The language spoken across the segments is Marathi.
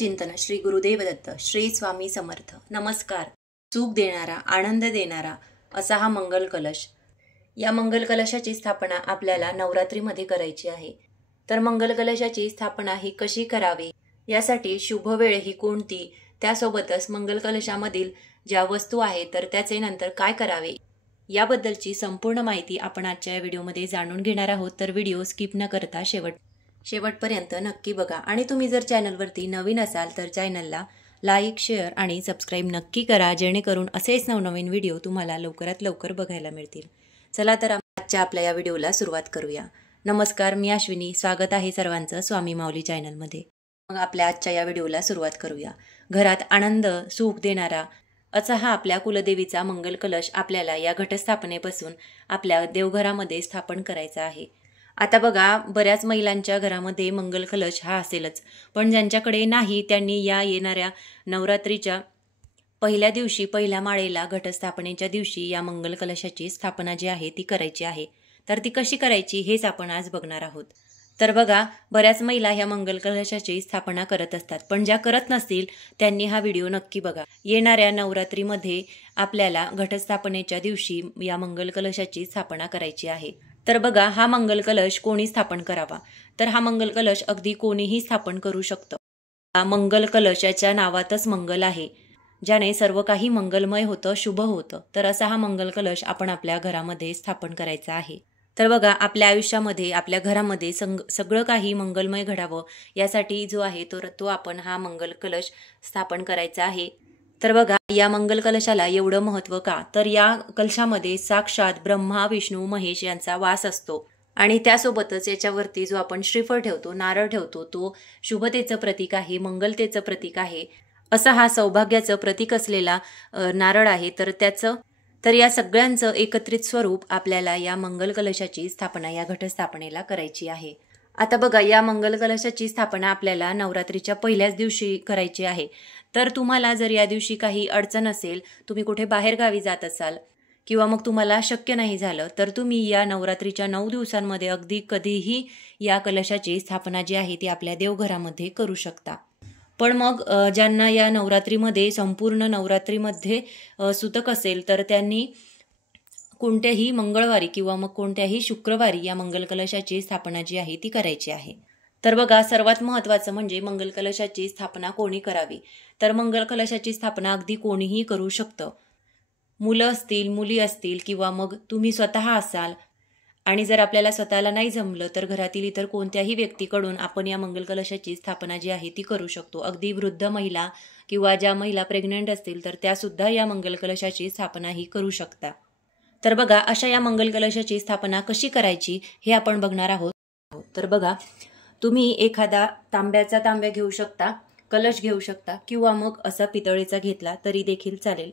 चिंतन श्री गुरुदेव दत्त श्री स्वामी समर्थ। नमस्कार। सुख देणारा, आनंद देणारा असा हा मंगल कलश। या मंगल कलशाची स्थापना आपल्याला नवरात्रीमध्ये करायची आहे। तर मंगल कलशाची स्थापना ही कशी करावी, यासाठी शुभ वेळ ही कोणती, त्यासोबतच मंगल कलशामधील ज्या वस्तू आहेत तर त्याचे नंतर काय करावे, याबद्दलची संपूर्ण माहिती आपण आजच्या या व्हिडिओमध्ये जाणून घेणार आहोत। तर व्हिडिओ स्किप न करता शेवटपर्यंत नक्की बघा। आणि तुम्ही जर चॅनलवरती नवीन असाल तर चॅनलला लाईक, शेअर आणि सबस्क्राईब नक्की करा, जेणेकरून असेच नवनवीन व्हिडिओ तुम्हाला लवकरात लवकर बघायला मिळतील। चला तर आजच्या आपल्या या व्हिडिओला सुरुवात करूया। नमस्कार, मी अश्विनी, स्वागत आहे सर्वांचं स्वामी माऊली चॅनलमध्ये। मग आपल्या आजच्या या व्हिडिओला सुरुवात करूया। घरात आनंद, सुख देणारा असा हा आपल्या कुलदेवीचा मंगल कलश आपल्याला या घटस्थापनेपासून आपल्या देवघरामध्ये स्थापन करायचा आहे। आता बघा, बऱ्याच महिलांच्या घरामध्ये मंगल कलश हा असेलच, पण ज्यांच्याकडे नाही त्यांनी या येणाऱ्या नवरात्रीच्या पहिल्या दिवशी, पहिल्या माळेला घटस्थापनेच्या दिवशी या मंगल कलशाची स्थापना जी आहे ती करायची आहे। तर ती कशी करायची हेच आपण आज बघणार आहोत। तर बघा, बऱ्याच महिला ह्या मंगल कलशाची स्थापना करत असतात, पण ज्या करत नसतील त्यांनी हा व्हिडिओ नक्की बघा। येणाऱ्या नवरात्रीमध्ये आपल्याला घटस्थापनेच्या दिवशी या मंगल कलशाची स्थापना करायची आहे। तर बघा, हा मंगल कलश कोणी स्थापन करावा, तर हा मंगल कलश अगदी कोणीही स्थापन करू शकतं। हा मंगल कलशाच्या नावातच मंगल आहे, ज्याने सर्व काही मंगलमय होतं, शुभ होतं। तर असा हा मंगल कलश आपण आपल्या घरामध्ये स्थापन करायचा आहे। तर बघा, आपल्या आयुष्यामध्ये, आपल्या घरामध्ये सगळं काही मंगलमय घडावं यासाठी जो आहे तो आपण हा मंगल कलश स्थापन करायचा आहे। तर बघा, या मंगल कलशाला एवढं महत्त्व का, तर या कलशामध्ये साक्षात ब्रह्मा, विष्णू, महेश यांचा वास असतो। आणि त्यासोबतच याच्यावरती जो आपण श्रीफळ ठेवतो, नारळ ठेवतो, तो शुभतेचं प्रतीक आहे, मंगलतेचं प्रतीक आहे। असा हा सौभाग्याचं प्रतीक असलेला नारळ आहे। तर या सगळ्यांचं एकत्रित स्वरूप आपल्याला या मंगल कलशाची स्थापना, या घटस्थापनेला करायची आहे। आता बघा, या मंगल कलशाची स्थापना आपल्याला नवरात्रीच्या पहिल्याच दिवशी करायची आहे। तर तुम्हाला जर या दिवशी काही अडचण असेल, तुम्ही कुठे बाहेर गावी जात असाल किंवा मग तुम्हाला शक्य नाही झालं, तर तुम्ही या नवरात्रीच्या 9 दिवसांमध्ये अगदी कधीही या कलशाची स्थापना जी आहे ती आपल्या देवघरामध्ये करू शकता। पण मग ज्यांना या नवरात्रीमध्ये, संपूर्ण नवरात्रीमध्ये सुतक असेल, तर त्यांनी कोणत्याही मंगळवारी किंवा मग कोणत्याही शुक्रवारी या मंगल कलशाची स्थापना जी आहे ती करायची आहे। तर बघा, सर्वात महत्त्वाचं म्हणजे मंगल कलशाची स्थापना कोणी करावी, तर मंगल कलशाची स्थापना अगदी कोणीही करू शकतं। मुलं असतील, मुली असतील किंवा मग तुम्ही स्वतः असाल, आणि जर आपल्याला स्वतःला नाही जमलं तर घरातील इतर कोणत्याही व्यक्तीकडून आपण या मंगल कलशाची स्थापना जी आहे ती करू शकतो। अगदी वृद्ध महिला किंवा ज्या महिला प्रेग्नंट असतील तर त्या सुद्धा या मंगल कलशाची स्थापना ही करू शकता। तर बघा, अशा या मंगल कलशाची स्थापना कशी करायची हे आपण बघणार आहोत। तर बघा, तुम्ही एखादा तांब्या घेऊ शकता, कलश घेऊ शकता, किंवा मग असा पितळेचा घेतला तरी देखील चालेल।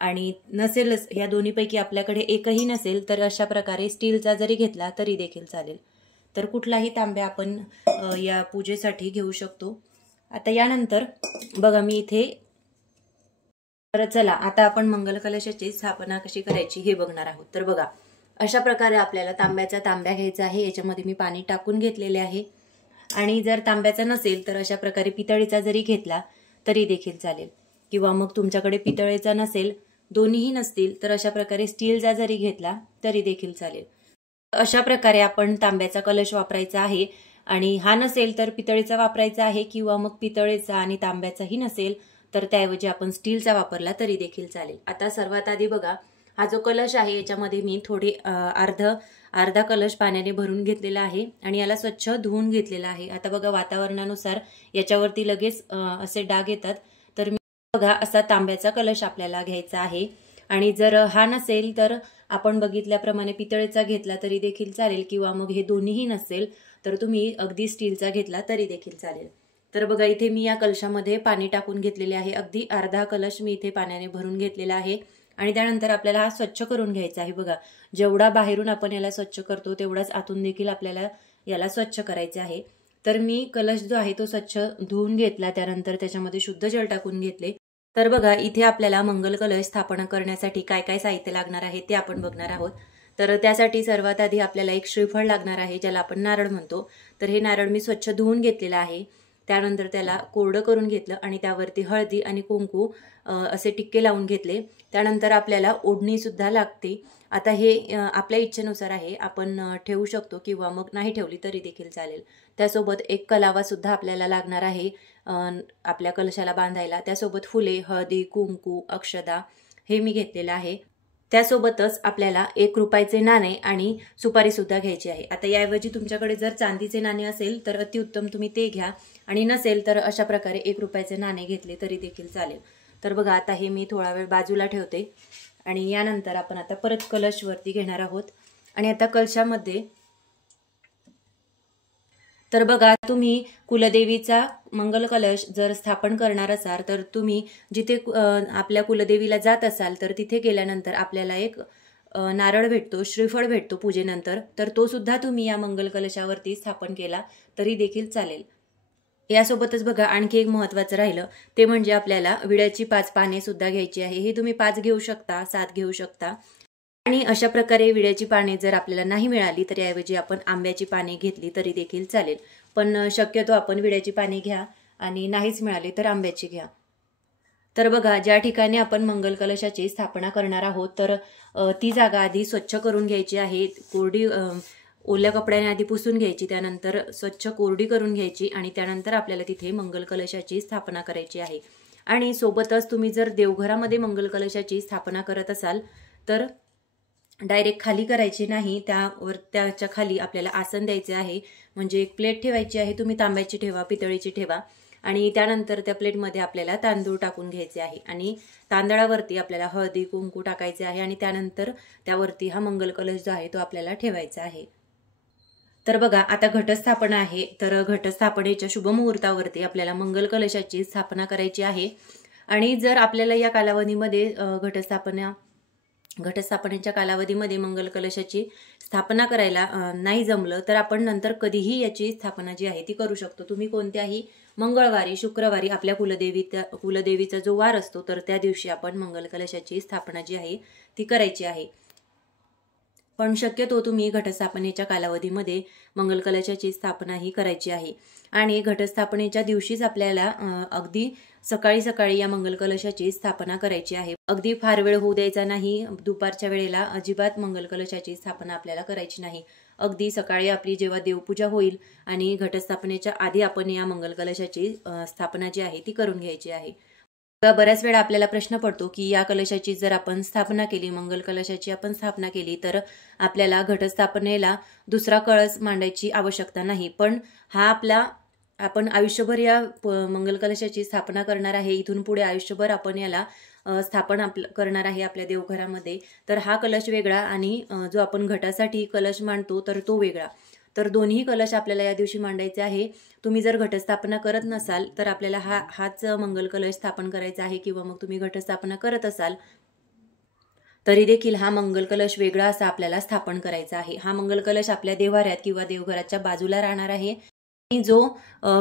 आणि नसेलच, या दोन्हीपैकी आपल्याकडे एकही नसेल तर अशा प्रकारे स्टीलचा जरी घेतला तरी देखील चालेल। तर कुठलाही तांब्या आपण या पूजेसाठी घेऊ शकतो। आता यानंतर बघा, मी इथे चला आता आपण मंगल कलशाची स्थापना कशी करायची हे बघणार आहोत। तर बघा, अशा प्रकारे आपल्याला तांब्या घ्यायचा आहे। याच्यामध्ये मी पाणी टाकून घेतलेले आहे। आणि जर तांब्याचा नसेल तर अशा प्रकारे पितळेचा जरी घेतला तरी देखील चालेल, किंवा मग तुमच्याकडे पितळेचा नसेल, दोन्हीही नसतील तर अशा प्रकारे स्टीलचा जरी घेतला तरी देखील चालेल। अशा प्रकारे आपण तांब्याचा कलश वापरायचा आहे। आणि हा नसेल तर पितळेचा वापरायचा आहे, किंवा मग पितळेचा आणि तांब्याचाही नसेल तर त्याऐवजी आपण स्टीलचा वापरला तरी देखील चालेल। आता सर्वात आधी बघा, हा जो कलश आहे याच्यामध्ये मी थोडे अर्धा कलश पाण्याने भरून घेतलेला आहे आणि याला स्वच्छ धुवून घेतलेला आहे। आता बघा, वातावरणानुसार याच्यावरती लगेच असे डाग येतात, तर मी बघा असा तांब्याचा कलश आपल्याला घ्यायचा आहे। आणि जर हा नसेल तर आपण बघितल्याप्रमाणे पितळेचा घेतला तरी देखील चालेल, किंवा मग हे दोन्हीही नसेल तर तुम्ही अगदी स्टीलचा घेतला तरी देखील चालेल। तर बघा, इथे मी या कलशामध्ये पाणी टाकून घेतलेले आहे। अगदी अर्धा कलश मी इथे पाण्याने भरून घेतलेला आहे। आणि त्यानंतर आपल्याला हा स्वच्छ करून घ्यायचा आहे। बघा, जेवढा बाहेरून आपण याला स्वच्छ करतो तेवढाच आतून देखील आपल्याला याला स्वच्छ करायचे आहे। तर मी कलश जो आहे तो स्वच्छ धुवून घेतला, त्यानंतर त्याच्यामध्ये शुद्ध जल टाकून घेतले। तर बघा, इथे आपल्याला मंगल कलश स्थापना करण्यासाठी काय काय साहित्य लागणार आहे ते आपण बघणार आहोत। तर त्यासाठी सर्वात आधी आपल्याला एक श्रीफळ लागणार आहे, ज्याला आपण नारळ म्हणतो। तर हे नारळ मी स्वच्छ धुवून घेतलेलं आहे। त्यानंतर त्याला कोरडं करून घेतलं आणि त्यावरती हळदी आणि कुंकू असे टिक्के लावून घेतले। त्यानंतर आपल्याला ओढणी सुद्धा लागते। आता हे आपल्या इच्छेनुसार आहे, आपण ठेवू शकतो किंवा मग नाही ठेवली तरी देखील चालेल। त्यासोबत एक कलावा सुद्धा आपल्याला लागणार आहे आपल्या कलशाला बांधायला। त्यासोबत फुले, हळदी, कुंकू, अक्षदा हे मी घेतलेलं आहे। त्यासोबतच आपल्याला 1 रुपयाचे नाणे आणि सुपारी सुद्धा घ्यायची आहे। आता याऐवजी तुमच्याकडे जर चांदीचे नाणे असेल तर अतिउत्तम, तुम्ही ते घ्या, आणि नसेल तर अशा प्रकारे 1 रुपयाचे नाणे घेतले तरी देखील चालेल। तर बघा, आता हे मी थोडा वेळ बाजूला ठेवते आणि यानंतर आपण आता परत कलश वरती घेणार आहोत। आणि आता कलशामध्ये तर बघा, तुम्ही कुलदेवीचा मंगल कलश जर स्थापन करणार असाल तर तुम्ही जिथे आपल्या कुलदेवीला जात असाल तर तिथे गेल्यानंतर आपल्याला एक नारळ भेटतो, श्रीफळ भेटतो पूजेनंतर, तर तो सुद्धा तुम्ही या मंगल कलशावरती स्थापन केला तरी देखील चालेल। यासोबतच बघा, आणखी एक महत्त्वाचं राहिलं ते म्हणजे आपल्याला विड्याची 5 पाने सुद्धा घ्यायची आहे। हे तुम्ही 5 घेऊ शकता, 7 घेऊ शकता। आणि अशा प्रकारे विड्याची पाने जर आपल्याला नाही मिळाली तर याऐवजी आपण आंब्याची पाने घेतली तरी देखील चालेल, पण शक्यतो आपण विड्याची पाने घ्या आणि नाहीच मिळाली तर आंब्याची घ्या। तर बघा, ज्या ठिकाणी आपण मंगल कलशाची स्थापना करणार आहोत तर ती जागा आधी स्वच्छ करून घ्यायची आहे। कोरडी ओल्या कपड्याने आधी पुसून घ्यायची, त्यानंतर स्वच्छ कोरडी करून घ्यायची आणि त्यानंतर आपल्याला तिथे मंगल कलशाची स्थापना करायची आहे। आणि सोबतच तुम्ही जर देवघरामध्ये मंगल कलशाची स्थापना करत असाल तर डायरेक्ट खाली करायची नाही, त्याच्या खाली आपल्याला आसन द्यायचे आहे। म्हणजे एक प्लेट ठेवायची आहे, तुम्ही तांब्याची ठेवा, पितळीची ठेवा, आणि त्यानंतर त्या प्लेटमध्ये आपल्याला तांदूळ टाकून घ्यायचे आहे आणि तांदळावरती आपल्याला हळदी कुंकू टाकायचे आहे आणि त्यानंतर त्यावरती हा मंगल कलश जो आहे तो आपल्याला ठेवायचा आहे। तर बघा, आता घटस्थापना आहे, तर घटस्थापनेच्या शुभ मुहूर्तावरती आपल्याला मंगल कलशाची स्थापना करायची आहे। आणि जर आपल्याला या कालावधीमध्ये घटस्थापनेच्या कालावधीमध्ये मंगल कलशाची स्थापना करायला नाही जमलं तर आपण नंतर कधीही याची स्थापना जी आहे ती करू शकतो। तुम्ही कोणत्याही मंगळवारी, शुक्रवारी आपल्या कुलदेवीचा जो वार असतो तर त्या दिवशी आपण मंगल कलशाची स्थापना जी आहे ती करायची आहे। पण शक्यतो तुम्ही घटस्थापनेच्या कालावधीमध्ये मंगल कलशाची स्थापना ही करायची आहे। आणि घटस्थापनेच्या दिवशीच आपल्याला अगदी सकाळी सकाळी या मंगल कलशाची स्थापना करायची आहे। अगदी फार वेळ होऊ द्यायचा नाही, दुपारच्या वेळेला अजिबात मंगल कलशाची स्थापना आपल्याला करायची नाही। अगदी सकाळी आपली जेव्हा देवपूजा होईल आणि घटस्थापनेच्या आधी आपण या मंगल कलशाची स्थापना जी आहे ती करून घ्यायची आहे। बऱ्याच वेळा आपल्याला प्रश्न पडतो की या कलशाची जर आपण स्थापना केली, मंगल कलशाची आपण स्थापना केली तर आपल्याला घटस्थापनेला दुसरा कळस मांडायची आवश्यकता नाही, पण आपण आयुष्यभर या मंगल कलशाची स्थापना करणार आहे, इथून पुढे आयुष्यभर आपण याला स्थापना करणार आहे आपल्या देवघरामध्ये, तर हा कलश वेगळा आणि जो आपण घटासाठी कलश मांडतो तर तो वेगळा, तर दोन्ही कलश आपल्याला या दिवशी मांडायचे आहे। तुम्ही जर घटस्थापना करत नसाल तर आपल्याला हाच मंगल कलश स्थापन करायचा आहे, किंवा मग तुम्ही घटस्थापना करत असाल तरी देखील हा मंगल कलश वेगळा असा आपल्याला स्थापन करायचा आहे। हा मंगल कलश आपल्या देव्हाऱ्यात किंवा देवघराच्या बाजूला राहणार आहे आणि जो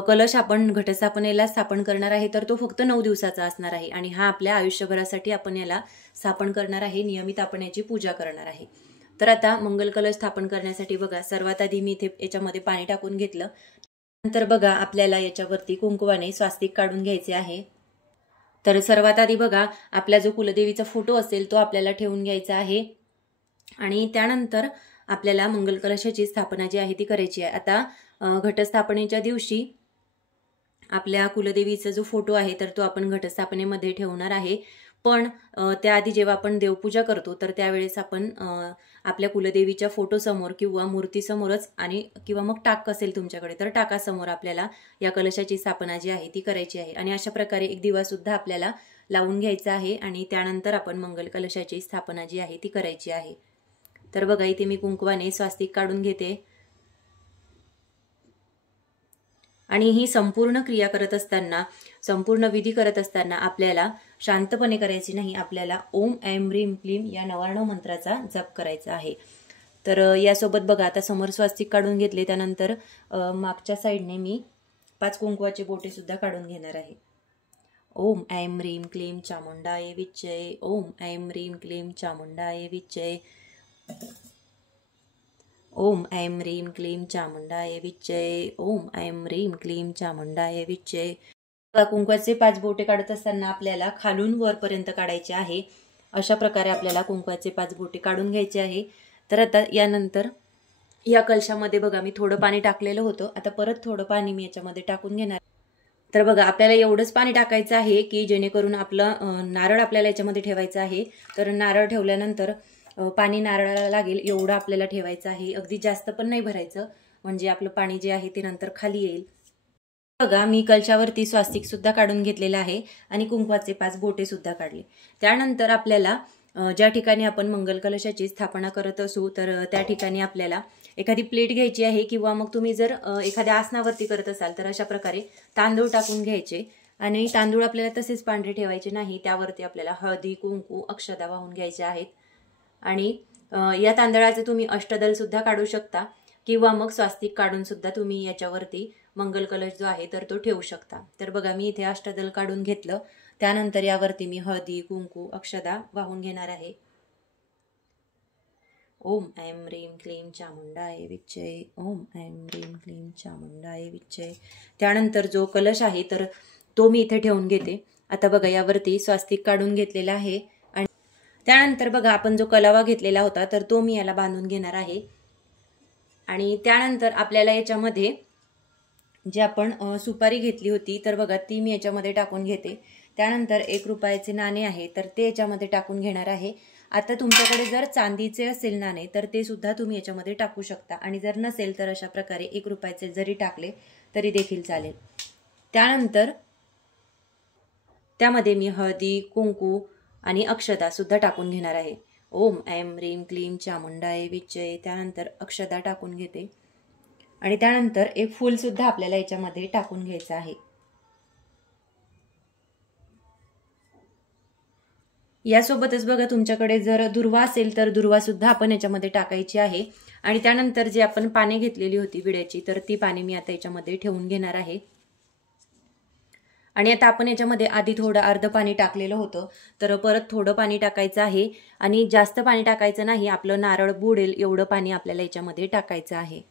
कलश आपण घटस्थापनेला स्थापन करणार आहे तर तो फक्त 9 दिवसाचा असणार आहे आणि हा आपल्या आयुष्यभरासाठी आपण याला स्थापन करणार आहे, नियमित आपण याची पूजा करणार आहे। तर आता मंगल कलश स्थापन करण्यासाठी बघा, सर्वात आधी मी इथे याच्यामध्ये पाणी टाकून घेतलं, नंतर बघा आपल्याला याच्यावरती कुंकवाने स्वास्तिक काढून घ्यायचे आहे। तर सर्वात आधी बघा, आपला जो कुलदेवीचा फोटो असेल तो आपल्याला ठेवून घ्यायचा आहे आणि त्यानंतर आपल्याला मंगल कलशाची स्थापना जी आहे ती करायची आहे। आता घटस्थापनेच्या दिवशी आपल्या कुलदेवीचा जो फोटो आहे तर तो आपण घटस्थापनेमध्ये ठेवणार आहे, पण त्याआधी जेव्हा आपण देवपूजा करतो तर त्यावेळेस आपण आपल्या कुलदेवीच्या फोटोसमोर किंवा मूर्तीसमोरच किंवा मग टाक असेल तुमच्याकडे तर टाकासमोर आपल्याला या कलशाची स्थापना जी आहे ती करायची आहे। आणि अशा प्रकारे एक दिवा सुद्धा आपल्याला लावून घ्यायचा आहे आणि त्यानंतर आपण मंगल कलशाची स्थापना जी आहे ती करायची आहे। तर बघा, इथे मी कुंकवाने स्वास्तिक काढून घेते आणि ही संपूर्ण क्रिया करत असताना, संपूर्ण विधी करत असताना आपल्याला शांतपणे करायची नाही, आपल्याला ओम ऐं ह्रीं क्लीं या 99 मंत्राचा जप करायचा आहे। तर यासोबत बघा, आता समोर स्वास्तिक काढून घेतले, त्यानंतर मागच्या साईडने मी 5 कुंकवाचे बोटे सुद्धा काढून घेणार आहे। ओम ऐं ह्रीं क्लीं चामुंडाय विच्चे, ओम ऐं ह्रीं क्लीं चामुंडाय विच्चे, ओम ऐं ह्रीं क्लीं चामुंडाय विच्चे. ओम ऐं ह्रीं क्लीं चामुंडाय विच्चे. कुंकवाचे 5 बोटे काढत असताना आपल्याला खालून वरपर्यंत काढायचे आहे. अशा प्रकारे आपल्याला कुंकवाचे 5 बोटे काढून घ्यायचे आहे. तर आता यानंतर या कलशामध्ये बघा मी थोडं पाणी टाकलेलं होतं. आता परत थोडं पाणी मी याच्यामध्ये टाकून घेणार. तर बघा आपल्याला एवढंच पाणी टाकायचं आहे की जेणेकरून आपलं नारळ आपल्याला याच्यामध्ये ठेवायचं आहे. तर नारळ ठेवल्यानंतर पाणी नारळाला लागेल एवढं आपल्याला ठेवायचं आहे. अगदी जास्त पण नाही भरायचं, म्हणजे आपलं पाणी जे आहे ते नंतर खाली येईल. बघा मी कलशावरती स्वास्तिक सुद्धा काढून घेतलेलं आहे आणि कुंकवाचे 5 बोटे सुद्धा काढले. त्यानंतर आपल्याला ज्या ठिकाणी आपण मंगल कलशाची स्थापना करत असू तर त्या ठिकाणी आपल्याला एखादी प्लेट घ्यायची आहे किंवा मग तुम्ही जर एखाद्या आसनावरती करत असाल तर अशा प्रकारे तांदूळ टाकून घ्यायचे आणि तांदूळ आपल्याला तसेच पांढरे ठेवायचे नाही. त्यावरती आपल्याला हळदी, कुंकू, अक्षता वाहून घ्यायचे आहेत आणि या तांदळाचे तुम्ही अष्टदल सुद्धा काढू शकता किंवा मग स्वास्तिक काढून सुद्धा तुम्ही याच्यावरती मंगल कलश जो आहे तर तो ठेवू शकता. तर बघा मी इथे अष्टदल काढून घेतलं. त्यानंतर यावरती मी हळदी, कुंकू, अक्षता वाहून घेणार आहे. ओम ऐं ह्रीं क्लीं चामुंडाय विच्चे. ओम ऐं ह्रीं क्लीं चामुंडाय विच्चे. त्यानंतर जो कलश आहे तर तो मी इथे ठेवून घेते. आता बघा यावरती स्वास्तिक काढून घेतलेला आहे आणि त्यानंतर बघा आपण जो कलावा घेतलेला होता तर तो मी याला बांधून घेणार आहे. आणि त्यानंतर आपल्याला याच्यामध्ये जे आपण सुपारी घेतली होती तर बघा ती मी याच्यामध्ये टाकून घेते. त्यानंतर 1 रुपयाचे नाणे आहे तर ते याच्यामध्ये टाकून घेणार आहे. आता तुमच्याकडे जर चांदीचे असेल नाणे तर ते सुद्धा तुम्ही याच्यामध्ये टाकू शकता आणि जर नसेल तर अशा प्रकारे 1 रुपयाचे जरी टाकले तरी देखील चालेल. त्यानंतर त्यामध्ये मी हळदी, कुंकू आणि अक्षता सुद्धा टाकून घेणार आहे. ओम ऐं ह्रीं क्लीं चामुंडाय विच्चे. त्यानंतर अक्षता टाकून घेते आणि त्यानंतर एक फूल सुद्धा आपल्याला याच्यामध्ये टाकून घ्यायचं आहे. यासोबतच बघा तुमच्याकडे जर दुर्वा असेल तर दुर्वा सुद्धा आपण याच्यामध्ये टाकायची आहे. आणि त्यानंतर जी आपण पाने घेतलेली होती विड्याची तर ती पाने मी आता याच्यामध्ये ठेवून घेणार आहे. आणि आता आपण याच्यामध्ये आधी थोडं अर्ध पाणी टाकलेलं होतं तर परत थोडं पाणी टाकायचं आहे आणि जास्त पाणी टाकायचं नाही. आपलं नारळ बुडेल एवढं पाणी आपल्याला याच्यामध्ये टाकायचं आहे.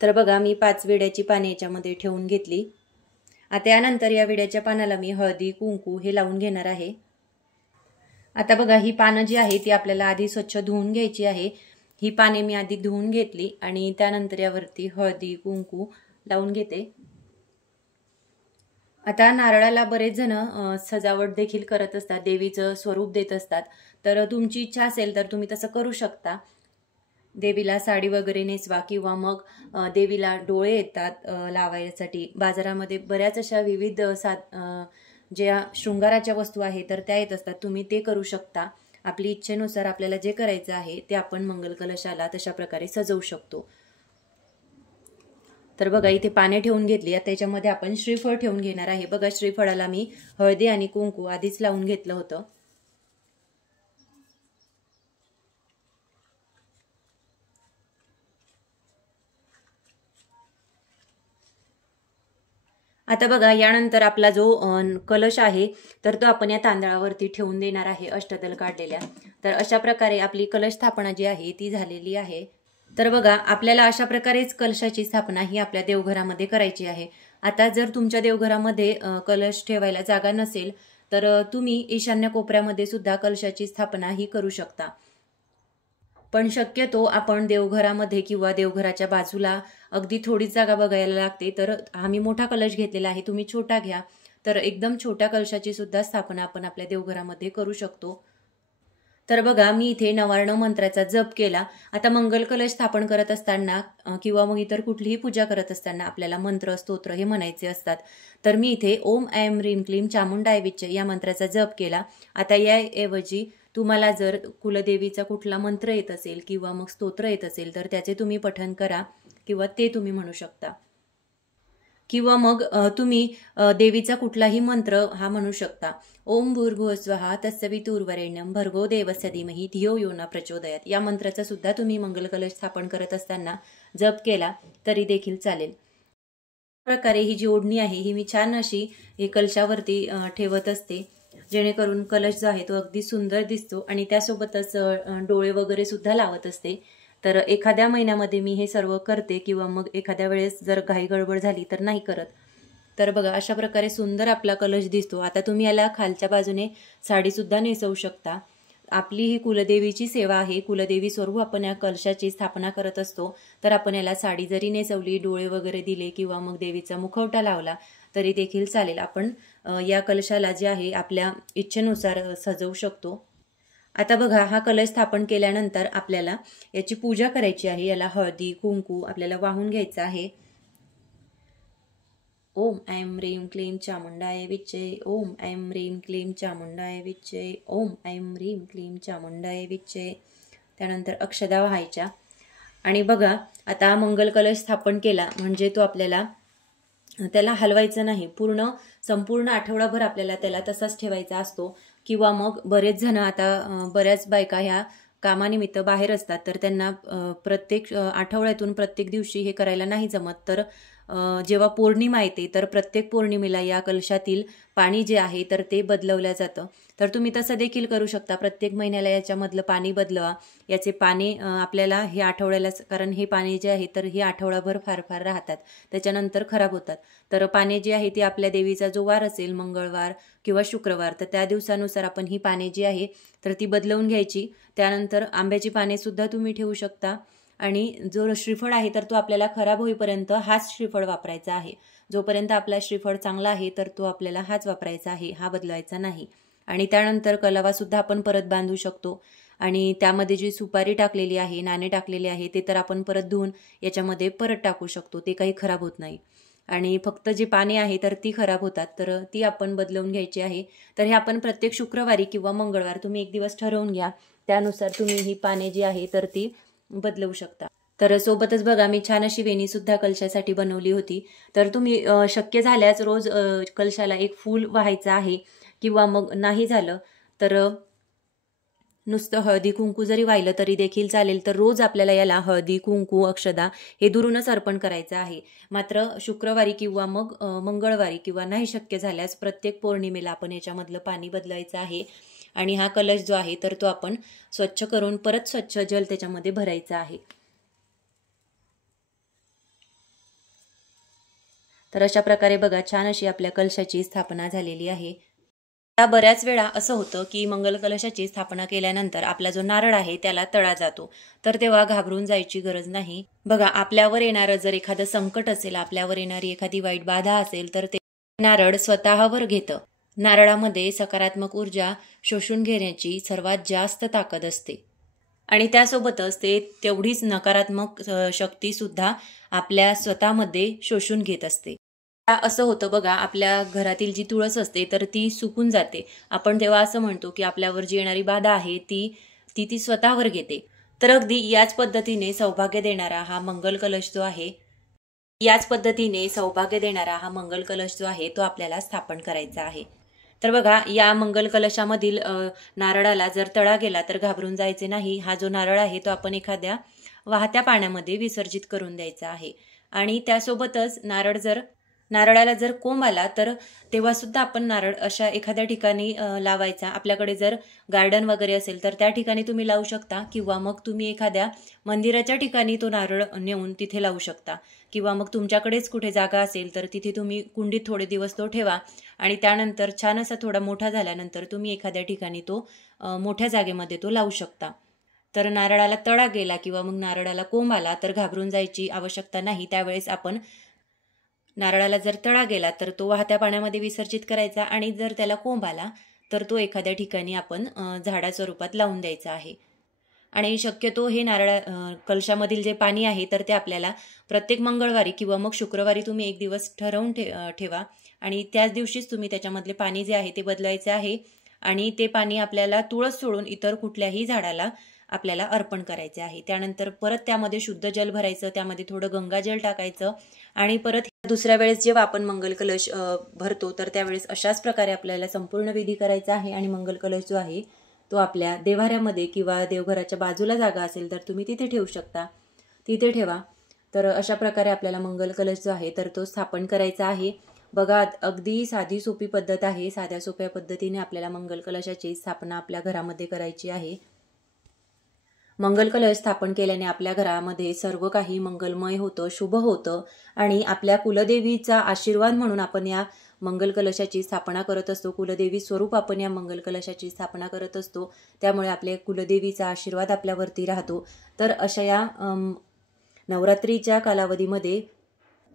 तर बघा मी 5 विड्याची पाने याच्यामध्ये ठेवून घेतली. आता यानंतर या विड्याच्या पानाला मी हळदी, कुंकू हे लावून घेणार आहे. आता बघा ही पानं जी आहे ती आपल्याला आधी स्वच्छ धुवून घ्यायची आहे. ही पाने मी आधी धुवून घेतली आणि त्यानंतर यावरती हळदी, कुंकू लावून घेते. आता नारळाला बरेच जण सजावट देखील करत असतात, देवीचं स्वरूप देत असतात. तर तुमची इच्छा असेल तर तुम्ही तसं करू शकता. देवीला साडी वगैरे नेसवा किंवा मग देवीला डोळे येतात लावायसाठी. बाजारामध्ये बऱ्याच अशा विविध ज्या शृंगाराच्या वस्तू आहेत तर त्या येत असतात. तुम्ही ते करू शकता. आपली इच्छेनुसार आपल्याला जे करायचं आहे ते आपण मंगल कलशाला तशा प्रकारे सजवू शकतो. तर बघा इथे पाने ठेवून घेतली. आता त्याच्यामध्ये आपण श्रीफळ ठेवून घेणार आहे. बघा श्रीफळाला मी हळदी आणि कुंकू आधीच लावून घेतलं होतं. आता बघा यानंतर आपला जो कलश आहे तर तो आपण या तांदळावरती ठेवून देणार आहे अष्टदल काढलेल्या. तर अशा प्रकारे आपली कलश स्थापना जी आहे ती झालेली आहे. तर बघा आपल्याला अशा प्रकारेच कलशाची स्थापना ही आपल्या देवघरामध्ये करायची आहे. आता जर तुमच्या देवघरामध्ये कलश ठेवायला जागा नसेल तर तुम्ही ईशान्य कोपऱ्यामध्ये सुद्धा कलशाची स्थापना ही करू शकता. पण शक्यतो आपण देवघरामध्ये किंवा देवघराच्या बाजूला अगदी थोडीच जागा बघायला लागते. तर आम्ही मोठा कलश घेतलेला आहे, तुम्ही छोटा घ्या. तर एकदम छोट्या कलशाची सुद्धा स्थापना आपण आपल्या देवघरामध्ये करू शकतो. तर बघा मी इथे नवार्ण मंत्राचा जप केला. आता मंगल कलश स्थापन करत असताना किंवा मग इतर कुठलीही पूजा करत असताना आपल्याला मंत्र स्तोत्र हे म्हणायचे असतात. तर मी इथे ओम ऐं ह्रीं क्लीं चामुंडाय विच्चे या मंत्राचा जप केला. आता याऐवजी तुम्हाला जर कुलदेवीचा कुठला मंत्र येत असेल किंवा मग स्तोत्र येत असेल तर त्याचे तुम्ही पठण करा किंवा ते तुम्ही म्हणू शकता. किंवा मग तुम्ही देवीचा कुठलाही मंत्र हा म्हणू शकता. ओम भूर्भुवस्वः तत्सवितुर्वरेण्यं भर्गो देवस्य धीमहि धियो यो न प्रचोदयात्. या मंत्राचा सुद्धा तुम्ही मंगल कलश स्थापन करत असताना जप केला तरी देखील चालेल. प्रकारे ही जी ओढणी आहे ही मी छान अशी कलशावरती ठेवत असते, जेणेकरून कलश जो आहे तो अगदी सुंदर दिसतो. आणि त्यासोबतच डोळे वगैरे सुद्धा लावत असते. तर एखाद्या महिन्यामध्ये मी हे सर्व करते किंवा मग एखाद्या वेळेस जर घाई गडबड झाली तर नाही करत. तर बघा अशा प्रकारे सुंदर आपला कलश दिसतो. आता तुम्ही याला खालच्या बाजूने साडीसुद्धा नेसवू शकता. आपली ही कुलदेवीची सेवा आहे. कुलदेवी स्वरूप आपण या कलशाची स्थापना करत असतो. तर आपण याला साडी जरी नेसवली, डोळे वगैरे दिले किंवा मग देवीचा मुखवटा लावला तरी देखील चालेल. आपण या कलशाला जे आहे आपल्या इच्छेनुसार सजवू शकतो. आता बघा हा कलश स्थापन केल्यानंतर आपल्याला याची पूजा करायची आहे. याला हळदी कुंकू आपल्याला वाहून घ्यायचं आहे. ओम ऐं ह्रीं क्लीं चामुंडाय विच्चे. ओम ऐं ह्रीं क्लीं चामुंडाय विच्चे. ओम ऐं ह्रीं क्लीं चामुंडाय विच्चे. त्यानंतर अक्षदा व्हायच्या. आणि बघा आता मंगल कलश स्थापन केला म्हणजे तो आपल्याला त्याला हलवायचं नाही. संपूर्ण आठवडाभर आपल्याला त्याला तसाच ठेवायचा असतो. किंवा मग बरेच जण आता बऱ्याच बायका ह्या कामानिमित्त बाहेर असतात, तर त्यांना प्रत्येक आठवड्यातून प्रत्येक दिवशी हे करायला नाही जमत. तर जेव्हा पौर्णिमा येते तर प्रत्येक पौर्णिमेला या कलशातील पाणी जे आहे तर ते बदलवलं जातं. तर तुम्ही तसं देखील करू शकता. प्रत्येक महिन्याला याच्यामधलं पाणी बदलवा. याचे पाणी आपल्याला हे आठवड्यालाच, कारण हे पाणी जे आहे तर हे आठवडाभर फार फार राहतात, त्याच्यानंतर खराब होतात. तर पाणी जे आहे ते आपल्या देवीचा जो वार असेल मंगळवार किंवा शुक्रवार, तर त्या दिवसानुसार आपण ही पाने जी आहे तर ती बदलवून घ्यायची. त्यानंतर आंब्याची पाने सुद्धा तुम्ही ठेवू शकता. आणि जो श्रीफळ आहे तर तो आपल्याला खराब होईपर्यंत हाच श्रीफळ वापरायचा आहे. जोपर्यंत आपला श्रीफळ चांगला आहे तर तो आपल्याला हाच वापरायचा आहे, हा बदलायचा नाही. आणि त्यानंतर कलावा सुद्धा आपण परत बांधू शकतो. आणि त्यामध्ये जी सुपारी टाकलेली आहे, नाणे टाकलेले आहे, ते तर आपण परत धुवून याच्यामध्ये परत टाकू शकतो. ते काही खराब होत नाही. आणि फक्त जी पाने आहे तर ती खराब होतात, तर ती आपण बदलवून घ्यायची आहे. तर हे आपण प्रत्येक शुक्रवारी किंवा मंगळवार तुम्ही एक दिवस ठरवून घ्या. त्यानुसार तुम्ही ही पाने जी आहे तर ती बदलवू शकता. तर सोबतच बघा मी छान अशी वेणी सुद्धा कलशासाठी बनवली होती. तर तुम्ही शक्य झाल्यास रोज कलशाला एक फूल वाहायचं आहे. किंवा मग नाही झालं तर नुसतं हळदी कुंकू जरी वाहिलं तरी देखील चालेल. तर रोज आपल्याला याला हळदी कुंकू अक्षदा हे दुरूनच अर्पण करायचं आहे. मात्र शुक्रवारी किंवा मग मंगळवारी किंवा नाही शक्य झाल्यास प्रत्येक पौर्णिमेला आपण याच्यामधलं पाणी बदलायचं आहे. आणि हा कलश जो आहे तर तो आपण स्वच्छ करून परत स्वच्छ जल त्याच्यामध्ये भरायचं आहे. तर अशा प्रकारे बघा छान अशी आपल्या कलशाची स्थापना झालेली आहे. बऱ्याच वेळा असं होतं की मंगल कलशाची स्थापना केल्यानंतर आपला जो नारळ आहे त्याला तडा जातो. तर तेव्हा घाबरून जायची गरज नाही. बघा आपल्यावर येणारं जर एखादं संकट असेल, आपल्यावर येणारी एखादी वाईट बाधा असेल तर ते नारळ स्वतःवर घेतं. नारळामध्ये सकारात्मक ऊर्जा शोषून घेण्याची सर्वात जास्त ताकद असते. आणि त्यासोबतच ते तेवढीच नकारात्मक शक्ती सुद्धा आपल्या स्वतःमध्ये शोषून घेत असते. असं होतं बघा, आपल्या घरातील जी तुळस असते तर ती सुकून जाते. आपण तेव्हा असं म्हणतो की आपल्यावर जी येणारी बाधा आहे ती स्वतःवर घेते. तर अगदी याच पद्धतीने सौभाग्य देणारा हा मंगल कलश जो आहे तो आपल्याला स्थापन करायचा आहे. तर बघा या मंगल कलशामधील नारळाला जर तडा गेला तर घाबरून जायचे नाही. हा जो नारळ आहे तो आपण एखाद्या वाहत्या पाण्यामध्ये विसर्जित करून द्यायचा आहे. आणि त्यासोबतच नारळाला जर कोंब आला तर तेव्हा सुद्धा आपण नारळ अशा एखाद्या ठिकाणी लावायचा. आपल्याकडे जर गार्डन वगैरे असेल तर त्या ठिकाणी तुम्ही लावू शकता. किंवा मग तुम्ही एखाद्या मंदिराच्या ठिकाणी तो नारळ नेऊन तिथे लावू शकता. किंवा मग तुमच्याकडेच कुठे जागा असेल तर तिथे तुम्ही कुंडीत थोडे दिवस तो ठेवा. आणि त्यानंतर छान असा थोडा मोठा झाल्यानंतर तुम्ही एखाद्या ठिकाणी तो मोठ्या जागेमध्ये तो लावू शकता. तर नारळाला तडा गेला किंवा मग नारळाला कोंब आला तर घाबरून जायची आवश्यकता नाही. त्यावेळेस आपण नारळाला जर तडा गेला तर तो वाहत्या पाण्यामध्ये विसर्जित करायचा. आणि जर त्याला कोंब आला तर तो एखाद्या ठिकाणी आपण झाडाच्या रूपात लावून द्यायचा आहे. आणि शक्यतो हे कलशामधील जे पाणी आहे तर ते आपल्याला प्रत्येक मंगळवारी किंवा मग शुक्रवारी तुम्ही एक दिवस ठरवून ठेवा. आणि त्याच दिवशीच तुम्ही त्याच्यामधले पाणी जे आहे ते बदलायचे आहे. आणि ते पाणी आपल्याला तुळस सोडून इतर कुठल्याही झाडाला आपल्याला अर्पण करायचे आहे. त्यानंतर परत त्यामध्ये शुद्ध जल भरायचं, त्यामध्ये थोडं गंगाजल टाकायचं आणि परत दुसऱ्या वेळेस जेव्हा आपण मंगल कलश भरतो तर त्यावेळेस अशाच प्रकारे आपल्याला संपूर्ण विधी करायचा आहे आणि मंगल कलश जो आहे तो आपल्या देव्हाऱ्यामध्ये किंवा देवघराच्या बाजूला जागा असेल तर तुम्ही तिथे ठेवू शकता, तिथे ठेवा. तर अशा प्रकारे आपल्याला मंगल कलश जो आहे तर तो स्थापन करायचा आहे. बघा, अगदी साधी सोपी पद्धत आहे. साध्या सोप्या पद्धतीने आपल्याला मंगल कलशाची स्थापना आपल्या घरामध्ये करायची आहे. मंगल कलश स्थापन केल्याने आपल्या घरामध्ये सर्व काही मंगलमय होतं, शुभ होतं आणि आपल्या कुलदेवीचा आशीर्वाद म्हणून आपण या मंगल कलशाची स्थापना करत असतो. कुलदेवी स्वरूप आपण या मंगल कलशाची स्थापना करत असतो. त्यामुळे आपल्या कुलदेवीचा आशीर्वाद आपल्यावरती राहतो. तर अशा या नवरात्रीच्या कालावधीमध्ये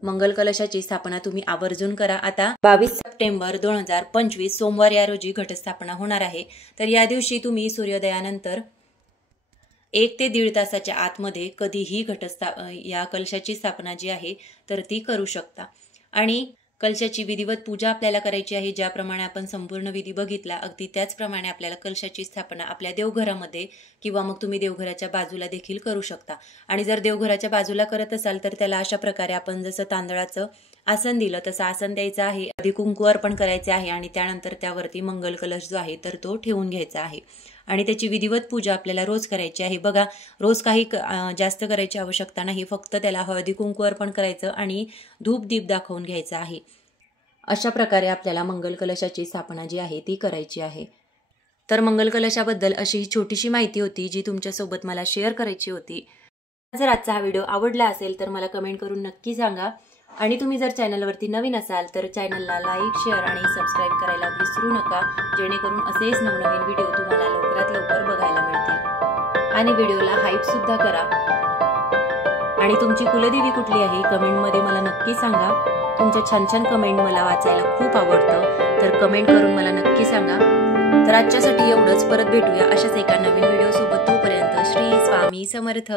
मंगल कलशाची स्थापना तुम्ही आवर्जून करा. आता 22 सप्टेंबर 2025 सोमवार या रोजी घटस्थापना होणार आहे. तर या दिवशी तुम्ही सूर्योदयानंतर 1 ते 1.5 तासाच्या आतमध्ये कधीही या कलशाची स्थापना जी आहे तर ती करू शकता. आणि कलशाची विधिवत पूजा आपल्याला करायची आहे. ज्याप्रमाणे आपण संपूर्ण विधी बघितला अगदी त्याचप्रमाणे आपल्याला कलशाची स्थापना आपल्या देवघरामध्ये किंवा मग तुम्ही देवघराच्या बाजूला देखील करू शकता. आणि जर देवघराच्या बाजूला करत असाल तर त्याला अशा प्रकारे आपण जसं तांदळाचं आसन दिलं तसं आसन द्यायचं आहे. आधी कुंकू अर्पण करायचे आहे आणि त्यानंतर त्यावरती मंगल कलश जो आहे तर तो ठेवून घ्यायचा आहे. आणि त्याची विधिवत पूजा आपल्याला रोज करायची आहे. बघा, रोज काही जास्त करायची आवश्यकता नाही. फक्त त्याला हळदी कुंकू अर्पण करायचं आणि धूप दीप दाखवून घ्यायचा आहे. अशा प्रकारे आपल्याला मंगल कलशाची स्थापना जी आहे ती करायची आहे. तर मंगल कलशाबद्दल अशी छोटीशी माहिती होती जी तुमच्यासोबत मला शेअर करायची होती. जर आजचा हा व्हिडिओ आवडला असेल तर मला कमेंट करून नक्की सांगा. आणि तुम्ही जर चॅनलवरती नवीन असाल तर चॅनलला लाईक, शेअर आणि सबस्क्राईब करायला विसरू नका, जेणेकरून असेच नवनवीन व्हिडिओ तुम्हाला लवकरात लवकर बघायला मिळतील. आणि व्हिडिओला हाईप सुद्धा करा. आणि तुमची कुलदेवी कुठली आहे कमेंटमध्ये मला नक्की सांगा. तुमच्या छान छान कमेंट मला वाचायला खूप आवडतं, तर कमेंट करून मला नक्की सांगा. तर आजच्यासाठी एवढंच. परत भेटूया अशाच एका नवीन व्हिडिओ सोबत. तोपर्यंत श्री स्वामी समर्थ.